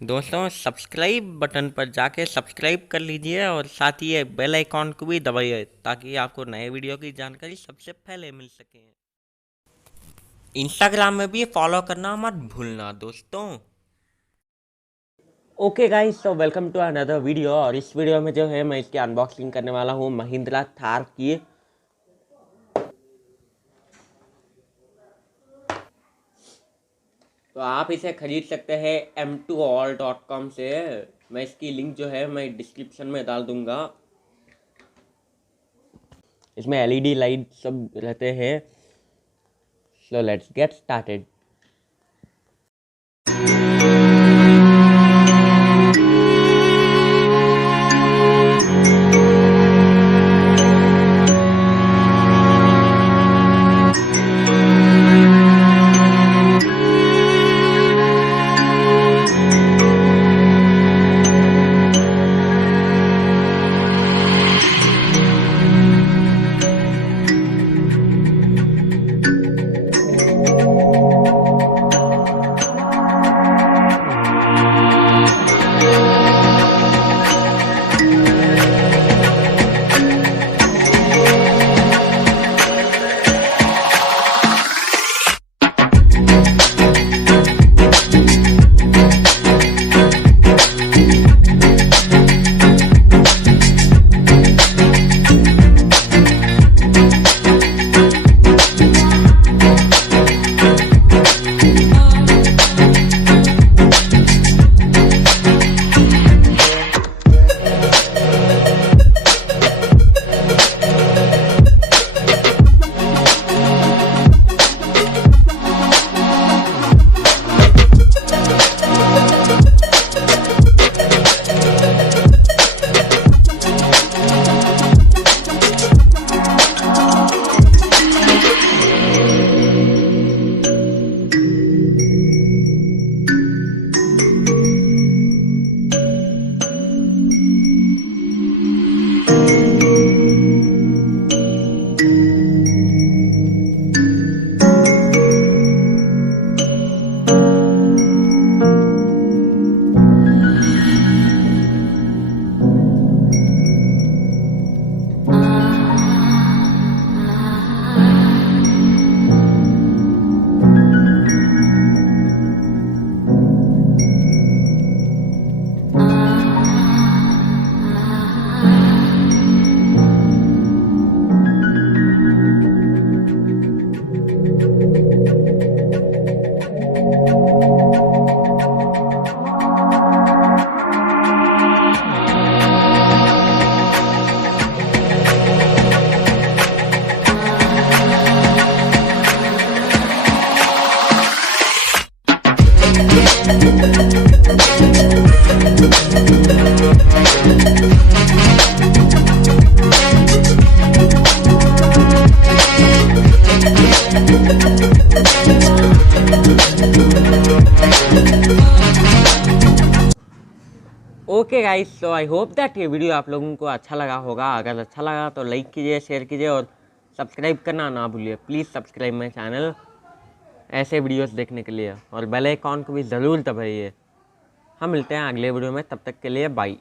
दोस्तों subscribe button पर जाके सब्सक्राइब कर लीजिए और साथ ही ये बेल आइकॉन को भी दबाइए ताकि आपको नए वीडियो की जानकारी सबसे पहले मिल सके। इंस्टाग्राम में भी फॉलो करना मत भूलना दोस्तों। ओके गाइस, तो वेलकम टू अनदर वीडियो। और इस वीडियो में जो है मैं इसकी अनबॉक्सिंग करने वाला हूँ महिंद्रा थार की। तो आप इसे खरीद सकते हैं m2all.com से। मैं इसकी लिंक जो है मैं डिस्क्रिप्शन में डाल दूंगा। इसमें एलईडी लाइट सब रहते हैं। So let's get started. Okay guys, तो आई होप दैट ये वीडियो आप लोगों को अच्छा लगा होगा। अगर अच्छा लगा तो लाइक कीजिए, शेयर कीजिए और सब्सक्राइब करना ना भूलिए। प्लीज़ सब्सक्राइब माई चैनल ऐसे वीडियोस देखने के लिए और बेल आइकॉन को भी ज़रूर दबाइए। हम मिलते हैं अगले वीडियो में, तब तक के लिए बाय।